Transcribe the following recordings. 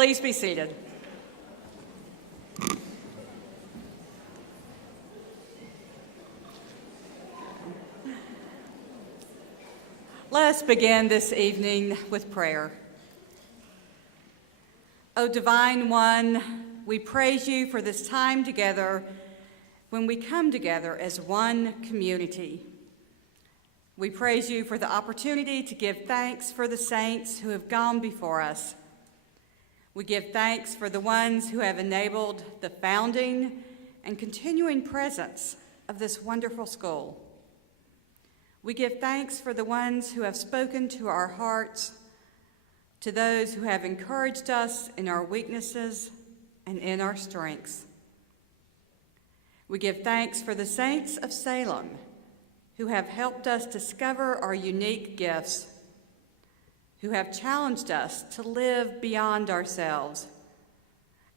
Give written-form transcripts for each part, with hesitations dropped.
Please be seated. Let us begin this evening with prayer. O Divine One, we praise you for this time together when we come together as one community. We praise you for the opportunity to give thanks for the saints who have gone before us. We give thanks for the ones who have enabled the founding and continuing presence of this wonderful school. We give thanks for the ones who have spoken to our hearts, to those who have encouraged us in our weaknesses and in our strengths. We give thanks for the saints of Salem who have helped us discover our unique gifts, who have challenged us to live beyond ourselves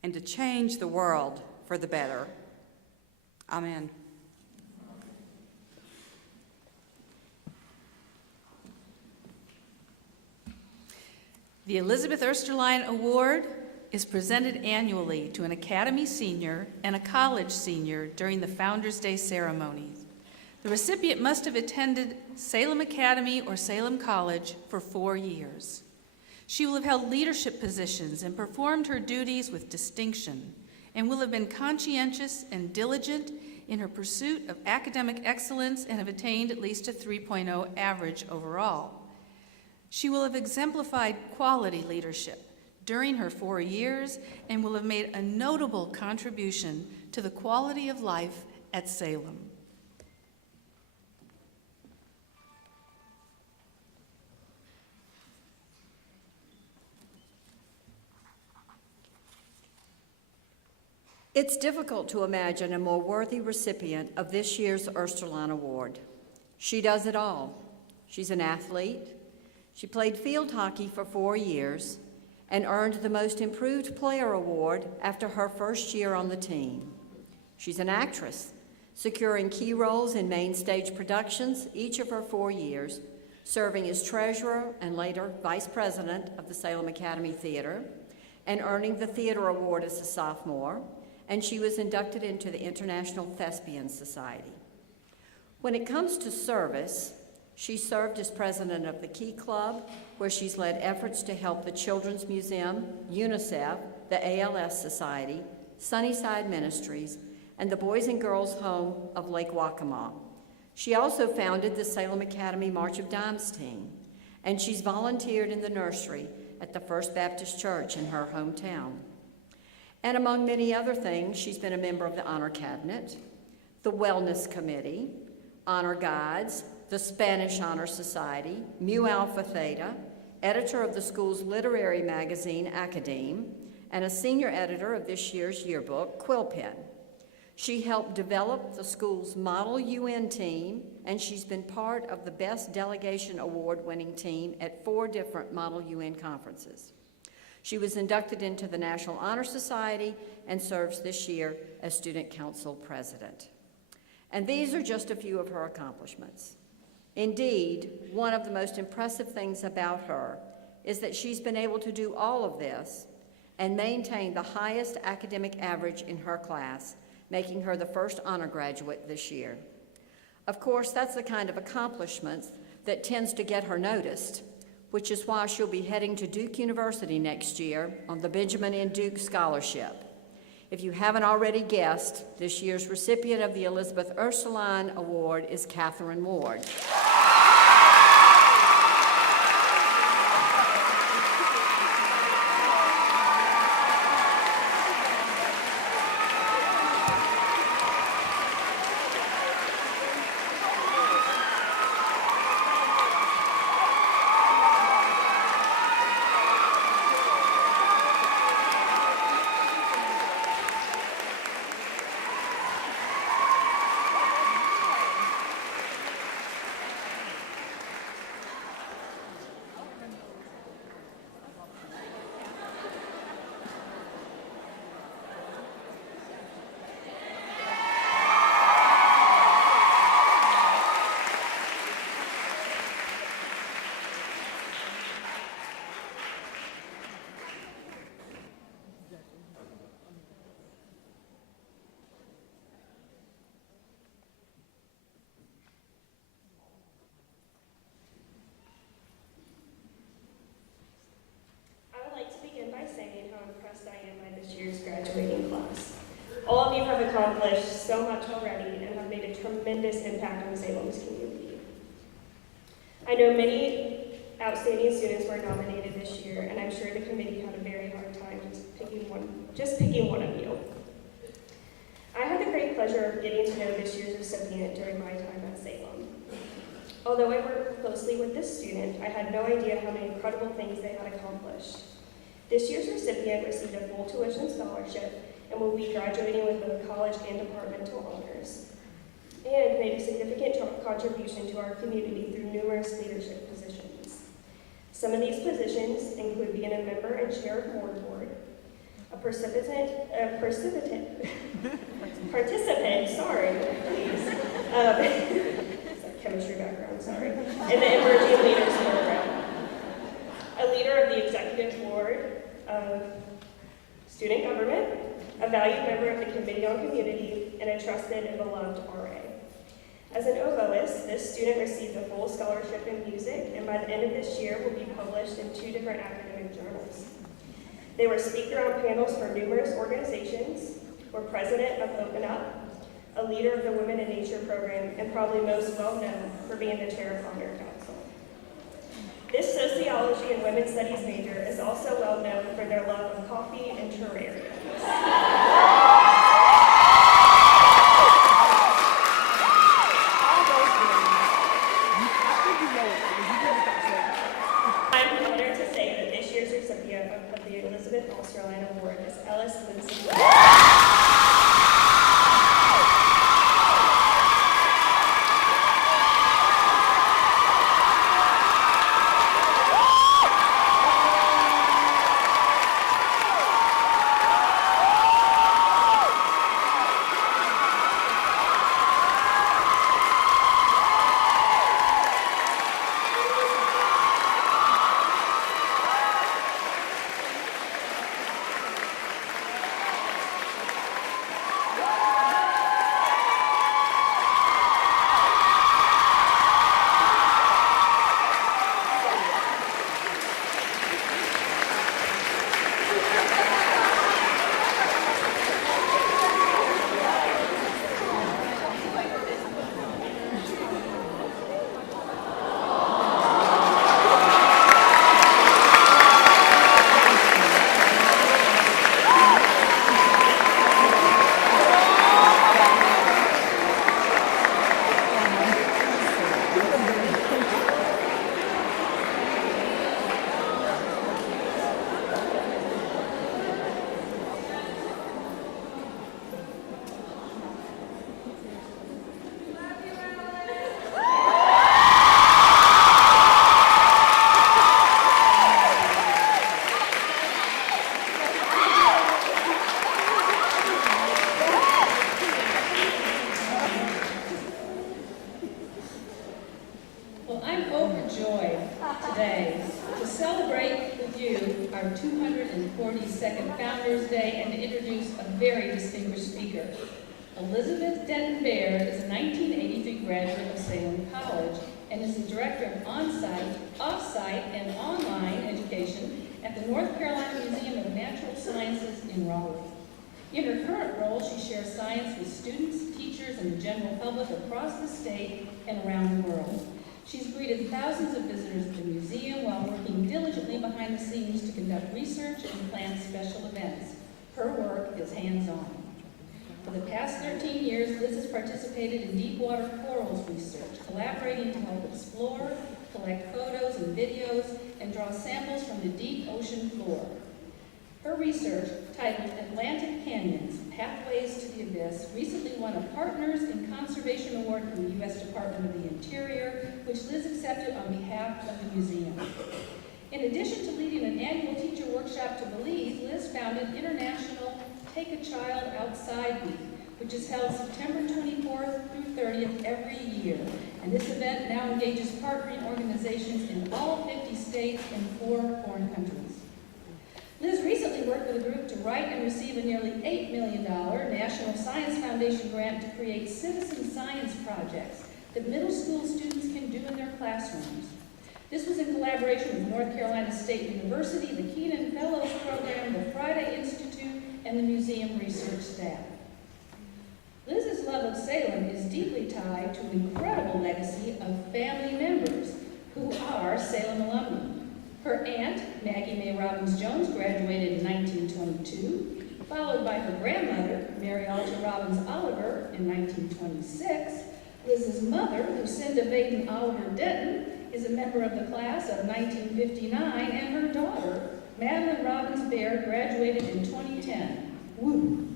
and to change the world for the better. Amen. The Elisabeth Oesterlein Award is presented annually to an Academy senior and a college senior during the Founders Day ceremonies. The recipient must have attended Salem Academy or Salem College for 4 years. She will have held leadership positions and performed her duties with distinction, and will have been conscientious and diligent in her pursuit of academic excellence and have attained at least a 3.0 average overall. She will have exemplified quality leadership during her 4 years and will have made a notable contribution to the quality of life at Salem. It's difficult to imagine a more worthy recipient of this year's Oesterlein Award. She does it all. She's an athlete. She played field hockey for 4 years and earned the Most Improved Player Award after her first year on the team. She's an actress, securing key roles in main stage productions each of her 4 years, serving as treasurer and later vice president of the Salem Academy Theater, and earning the Theater Award as a sophomore, and she was inducted into the International Thespian Society. When it comes to service, she served as president of the Key Club, where she's led efforts to help the Children's Museum, UNICEF, the ALS Society, Sunnyside Ministries, and the Boys and Girls Home of Lake Waccamaw. She also founded the Salem Academy March of Dimes team, and she's volunteered in the nursery at the First Baptist Church in her hometown. And among many other things, she's been a member of the Honor Cabinet, the Wellness Committee, Honor Guides, the Spanish Honor Society, Mu Alpha Theta, editor of the school's literary magazine, Academe, and a senior editor of this year's yearbook, Quill Pen. She helped develop the school's Model UN team, and she's been part of the Best Delegation Award-winning team at 4 different Model UN conferences. She was inducted into the National Honor Society and serves this year as Student Council President. And these are just a few of her accomplishments. Indeed, one of the most impressive things about her is that she's been able to do all of this and maintain the highest academic average in her class, making her the first honor graduate this year. Of course, that's the kind of accomplishments that tends to get her noticed, which is why she'll be heading to Duke University next year on the Benjamin N. Duke Scholarship. If you haven't already guessed, this year's recipient of the Elisabeth Oesterlein Award is Catherine Ward. All of you have accomplished so much already and have made a tremendous impact on Salem's community. I know many outstanding students were nominated this year, and I'm sure the committee had a very hard time just picking one of you. I had the great pleasure of getting to know this year's recipient during my time at Salem. Although I worked closely with this student, I had no idea how many incredible things they had accomplished. This year's recipient received a full tuition scholarship and will be graduating with both college and departmental honors, and made a significant contribution to our community through numerous leadership positions. Some of these positions include being a member and chair of board, participant, sorry, please, chemistry background, sorry, in the Emerging Leaders Program, a leader of the executive board of student government, a valued member of the Committee on Community, and a trusted and beloved RA. As an oboist, this student received a full scholarship in music, and by the end of this year will be published in 2 different academic journals. They were speaker on panels for numerous organizations, were president of Open Up, a leader of the Women in Nature program, and probably most well known for being the chair of Honor Council. This sociology and women's studies major is also well known for their love of coffee and terrariums. I'm honored to say that this year's recipient of the Elisabeth Oesterlein Award is Elisabeth. our 242nd Founders Day and to introduce a very distinguished speaker. Elisabeth Baird is a 1983 graduate of Salem College and is the Director of On-Site, Off-Site, and Online Education at the North Carolina Museum of Natural Sciences in Raleigh. In her current role, she shares science with students, teachers, and the general public across the state and around the world. She's greeted thousands of visitors at the museum while working diligently behind the scenes to conduct research and plan special events. Her work is hands-on. For the past 13 years, Liz has participated in deep water corals research, collaborating to help explore, collect photos and videos, and draw samples from the deep ocean floor. Her research, titled Atlantic Canyons, Pathways to the Abyss, recently won a Partners in Conservation Award from the U.S. Department of the Interior, which Liz accepted on behalf of the museum. In addition to leading an annual teacher workshop to Belize, Liz founded International Take a Child Outside Week, which is held September 24th through 30th every year. And this event now engages partnering organizations in all 50 states and 4 foreign countries. Liz recently worked with a group to write and receive a nearly $8 million National Science Foundation grant to create citizen science projects that middle school students can do in their classrooms. This was in collaboration with North Carolina State University, the Keenan Fellows Program, the Friday Institute, and the museum research staff. of Salem is deeply tied to an incredible legacy of family members who are Salem alumni. Her aunt, Maggie Mae Robbins Jones, graduated in 1922, followed by her grandmother, Mary Alta Robbins Oliver, in 1926. Liz's mother, Lucinda Baden Oliver Denton, is a member of the class of 1959, and her daughter, Madeline Robbins Baird, graduated in 2010. Woo!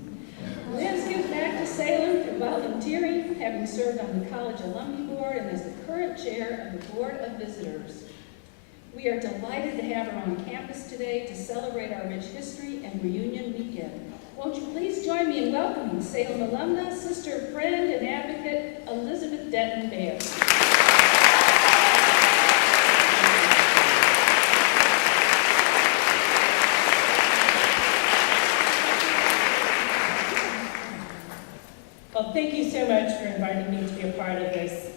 Liz gives back to Salem through volunteering, having served on the college alumni board and as the current chair of the Board of Visitors. We are delighted to have her on campus today to celebrate our rich history and reunion weekend. Won't you please join me in welcoming Salem alumna, sister, friend, and advocate, Elisabeth Denton Baird. Well, thank you so much for inviting me to be a part of this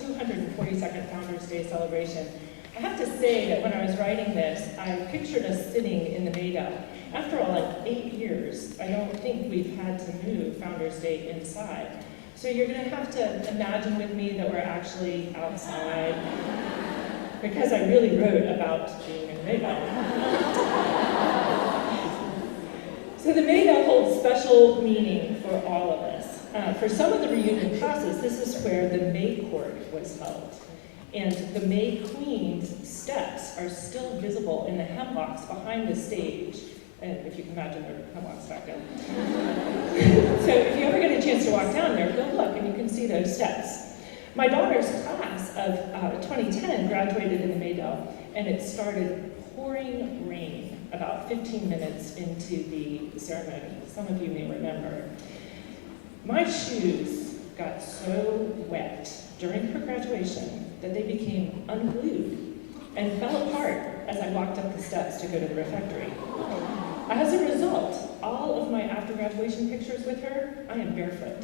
242nd Founders Day celebration. I have to say that when I was writing this, I pictured us sitting in the Baird. After all, like 8 years, I don't think we've had to move Founders Day inside. So you're going to have to imagine with me that we're actually outside, because I really wrote about being in the Baird. So the Baird holds special meaning for all of us. For some of the reunion classes, this is where the May Court was held. And the May Queen's steps are still visible in the hemlocks behind the stage. And if you can imagine, there are hemlocks back there. So if you ever get a chance to walk down there, go look and you can see those steps. My daughter's class of 2010 graduated in the Maydell, and it started pouring rain about 15 minutes into the ceremony. Some of you may remember. My shoes got so wet during her graduation that they became unglued and fell apart as I walked up the steps to go to the refectory. As a result, all of my after-graduation pictures with her, I am barefoot.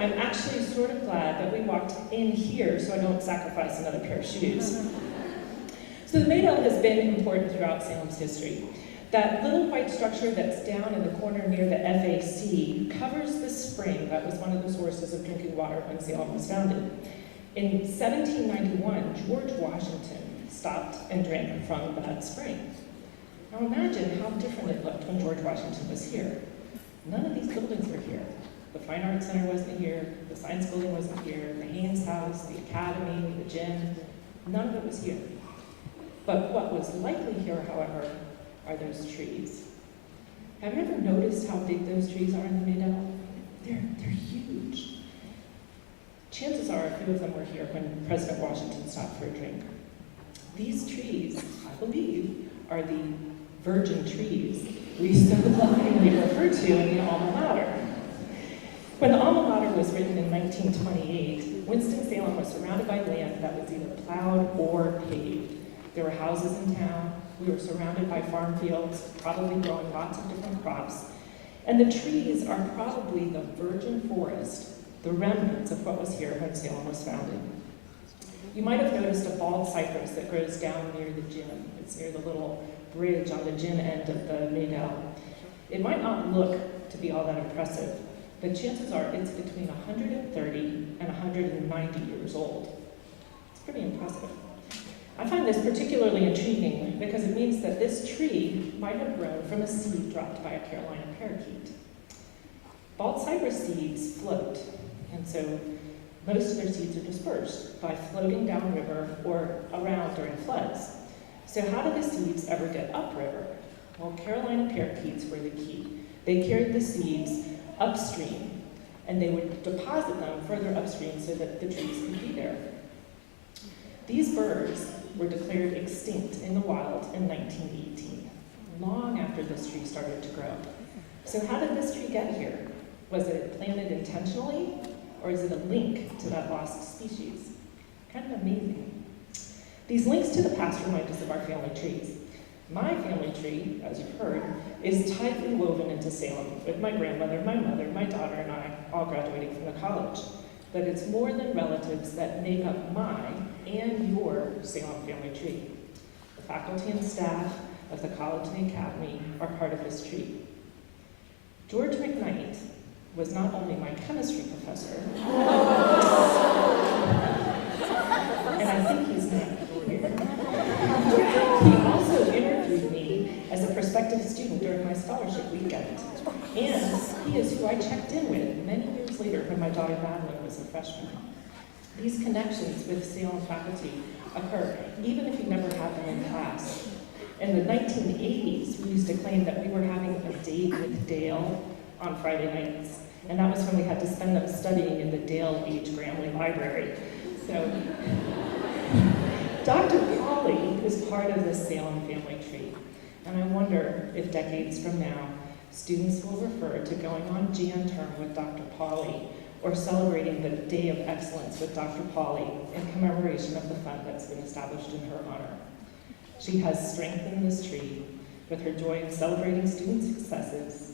I'm actually sort of glad that we walked in here so I don't sacrifice another pair of shoes. So the Maydell has been important throughout Salem's history. That little white structure that's down in the corner near the FAC covers the spring that was one of the sources of drinking water when Salem was founded. In 1791, George Washington stopped and drank from that spring. Now imagine how different it looked when George Washington was here. None of these buildings were here. The Fine Arts Center wasn't here, the Science Building wasn't here, the Haynes House, the Academy, the gym, none of it was here. But what was likely here, however, are those trees. Have you ever noticed how big those trees are in the Maydell? They're huge. Chances are a few of them were here when President Washington stopped for a drink. These trees, I believe, are the virgin trees we so lovingly refer to in the alma mater. When the alma mater was written in 1928, Winston-Salem was surrounded by land that was either plowed or paved. There were houses in town. We were surrounded by farm fields, probably growing lots of different crops. And the trees are probably the virgin forest, the remnants of what was here when Salem was founded. You might have noticed a bald cypress that grows down near the gym. It's near the little bridge on the gym end of the Maydell. It might not look to be all that impressive, but chances are it's between 130 and 190 years old. It's pretty impressive. I find this particularly intriguing because it means that this tree might have grown from a seed dropped by a Carolina parakeet. Bald cypress seeds float, and so most of their seeds are dispersed by floating downriver or around during floods. So how did the seeds ever get upriver? Well, Carolina parakeets were the key. They carried the seeds upstream, and they would deposit them further upstream so that the trees could be there. These birds were declared extinct in the wild in 1918, long after this tree started to grow. So how did this tree get here? Was it planted intentionally, or is it a link to that lost species? Kind of amazing. These links to the past remind us of our family trees. My family tree, as you've heard, is tightly woven into Salem, with my grandmother, my mother, my daughter, and I all graduating from the college. But it's more than relatives that make up my and your Salem family tree. The faculty and staff of the college and the academy are part of this tree. George McKnight was was not only my chemistry professor, and I think he's not here, he also interviewed me as a prospective student during my scholarship weekend. And he is who I checked in with many years later when my daughter Madeline was a freshman. These connections with Salem faculty occur even if you never had them in class. In the 1980s, we used to claim that we were having a date with Dale on Friday nights. And that was when we had to spend them studying in the Dale H. Gramley Library. So, Dr. Pauley is part of the Salem family tree. And I wonder if decades from now, students will refer to going on Jan term with Dr. Pauley or celebrating the Day of Excellence with Dr. Pauley in commemoration of the fund that's been established in her honor. She has strengthened this tree with her joy in celebrating student successes,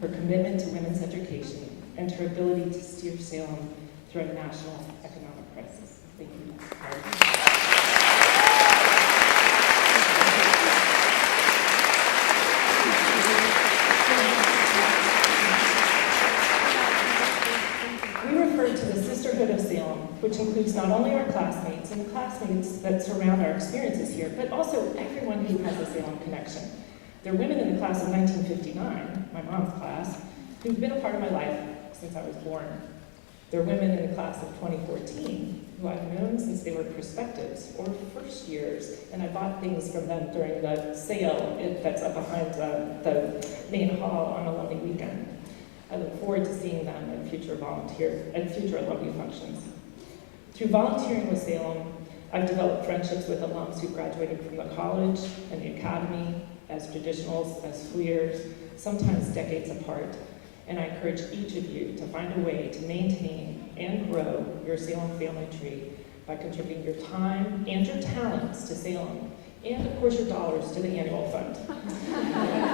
her commitment to women's education, and her ability to steer Salem through a national economic crisis. Thank you. We refer to the Sisterhood of Salem, which includes not only our classmates and the classmates that surround our experiences here, but also everyone who has a Salem connection. There are women in the class of 1959, my mom's class, who've been a part of my life since I was born. There are women in the class of 2014 who I've known since they were prospectives or first years, and I bought things from them during the sale that's up behind the main hall on Alumni Weekend. I look forward to seeing them at future alumni functions. Through volunteering with Salem, I've developed friendships with alums who graduated from the college and the academy, as traditionals, as fleers, sometimes decades apart. And I encourage each of you to find a way to maintain and grow your Salem family tree by contributing your time and your talents to Salem, and of course your dollars to the annual fund.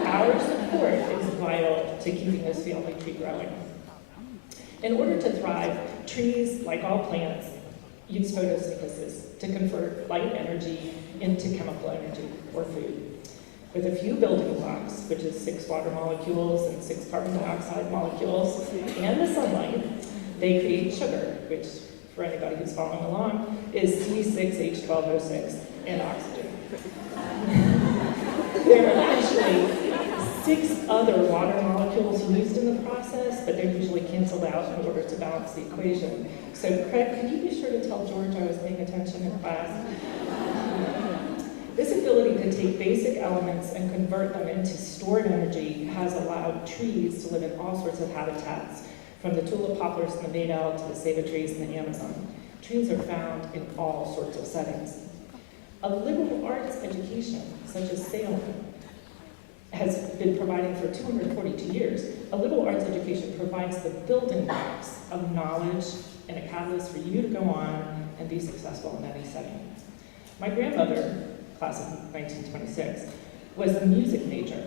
Our support is vital to keeping this family tree growing. In order to thrive, trees, like all plants, use photosynthesis to convert light energy into chemical energy or food. With a few building blocks, which is 6 water molecules and 6 carbon dioxide molecules, and the sunlight, they create sugar, which, for anybody who's following along, is C6H12O6 and oxygen. There are actually 6 other water molecules used in the process, but they're usually canceled out in order to balance the equation. So Craig, could you be sure to tell George I was paying attention in class? This ability to take basic elements and convert them into stored energy has allowed trees to live in all sorts of habitats, from the tulip poplars in the Baird to the ceiba trees in the Amazon. Trees are found in all sorts of settings. A liberal arts education, such as Salem, has been providing for 242 years. A liberal arts education provides the building blocks of knowledge and a catalyst for you to go on and be successful in any setting. My grandmother, class of 1926, was a music major.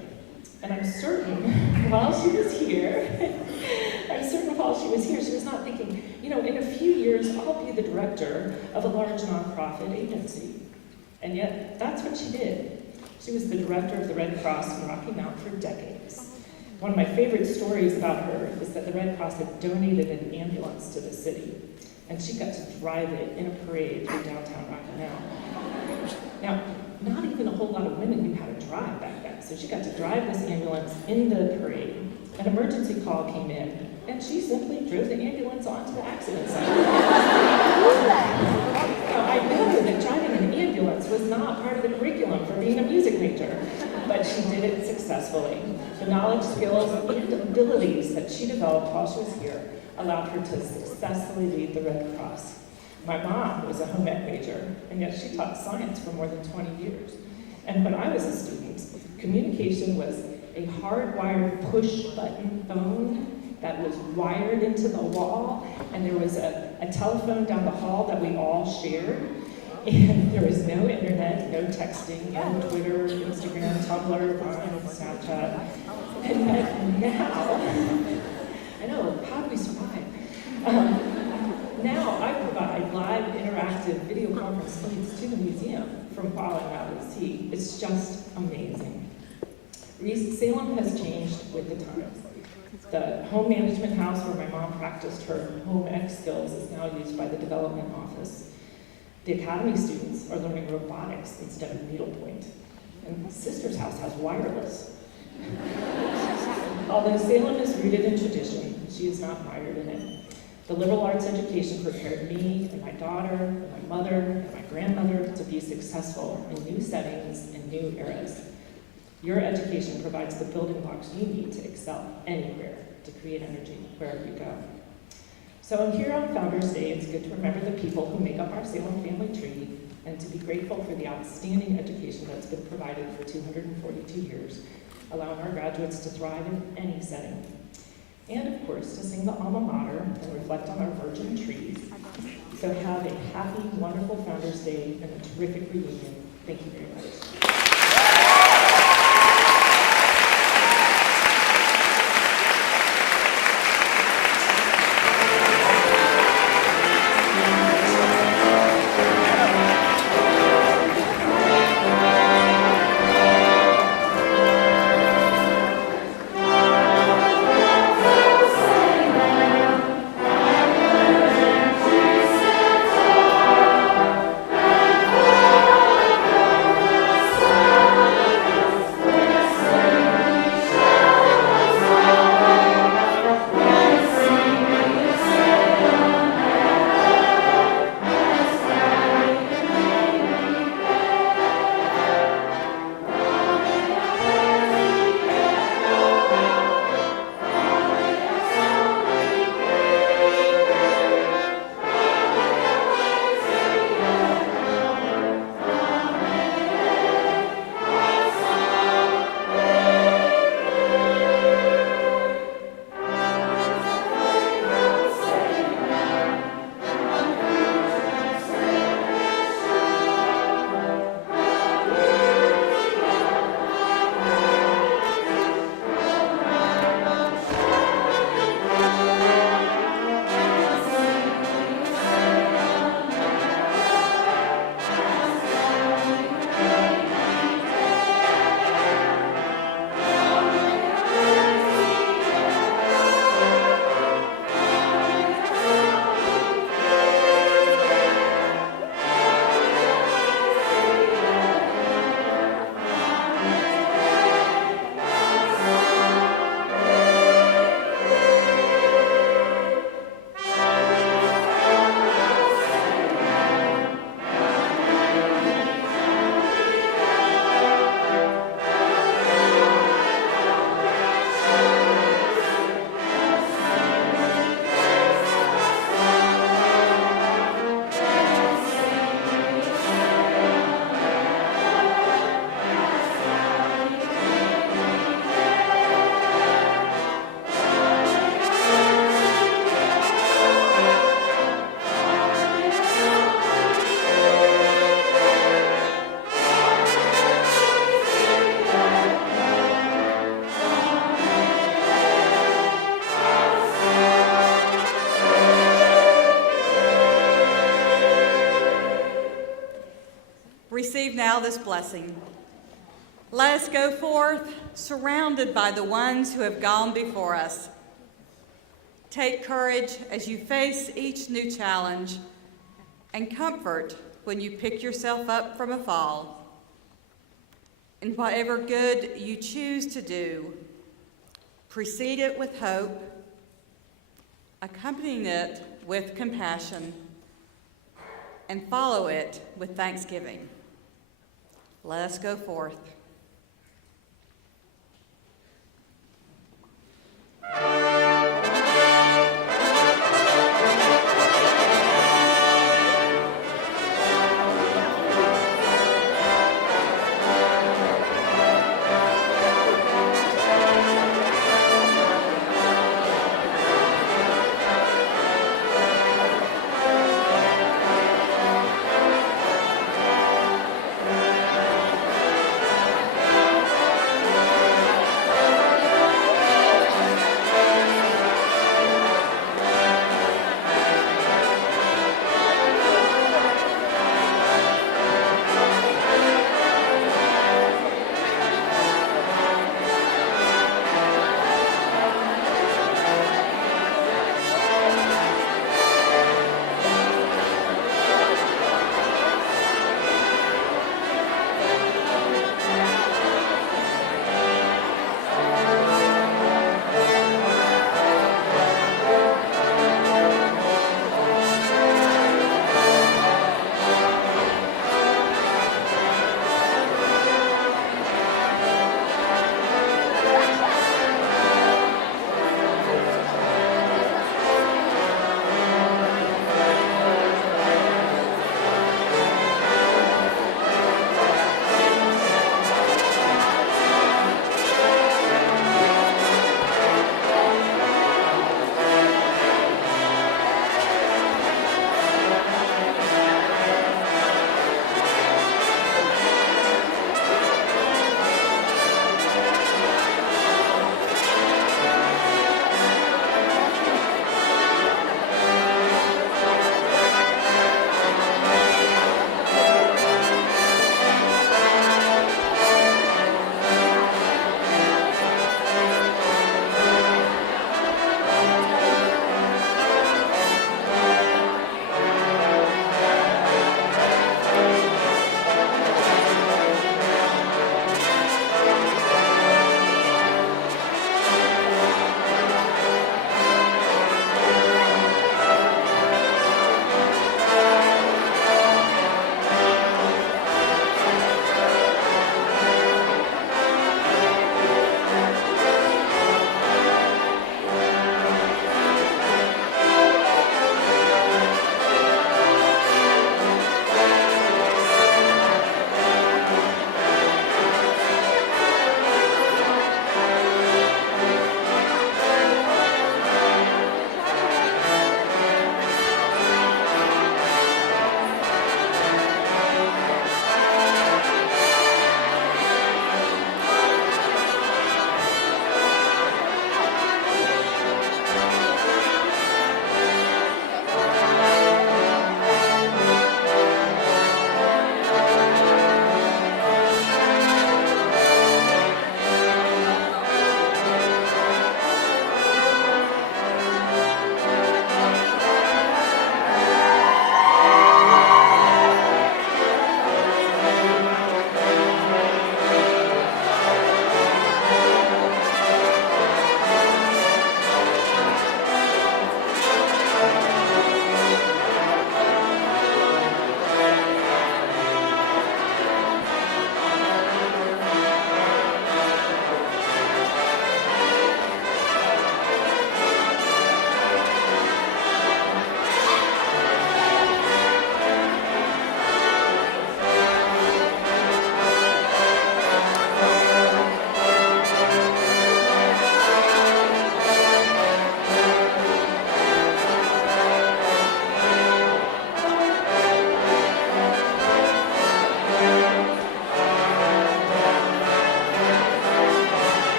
And I'm certain while she was here, she was not thinking, you know, in a few years, I'll be the director of a large nonprofit agency. And yet, that's what she did. She was the director of the Red Cross in Rocky Mount for decades. One of my favorite stories about her is that the Red Cross had donated an ambulance to the city, and she got to drive it in a parade through downtown Rocky Mount. Now, not even a whole lot of women knew how to drive back then, so she got to drive this ambulance in the parade. An emergency call came in, and she simply drove the ambulance onto the accident site. Now, I know that driving an ambulance was not part of the curriculum for being a music major, but she did it successfully. The knowledge, skills, and abilities that she developed while she was here allowed her to successfully lead the Red Cross. My mom was a home ec major, and yet she taught science for more than 20 years. And when I was a student, communication was a hardwired push-button phone that was wired into the wall, and there was a telephone down the hall that we all shared. And there was no internet, no texting, no Twitter, Instagram, Tumblr, Vine, Snapchat. And yet now, I know, how do we survive? Now I provide live interactive video conference feeds to the museum from while I'm out at sea. It's just amazing. Salem has changed with the times. The home management house where my mom practiced her home ec skills is now used by the development office. The academy students are learning robotics instead of needlepoint. And Sister's house has wireless. Although Salem is rooted in tradition, she is not mired in it. The liberal arts education prepared me and my daughter and my mother and my grandmother to be successful in new settings and new eras. Your education provides the building blocks you need to excel anywhere, to create energy wherever you go. So I'm here on Founders Day. It's good to remember the people who make up our Salem family tree and to be grateful for the outstanding education that's been provided for 242 years, allowing our graduates to thrive in any setting. And of course, to sing the alma mater and reflect on our virgin trees. So have a happy, wonderful Founders Day and a terrific reunion. Thank you very much. Receive now this blessing. Let us go forth, surrounded by the ones who have gone before us. Take courage as you face each new challenge, and comfort when you pick yourself up from a fall. In whatever good you choose to do, precede it with hope, accompanying it with compassion, and follow it with thanksgiving. Let us go forth.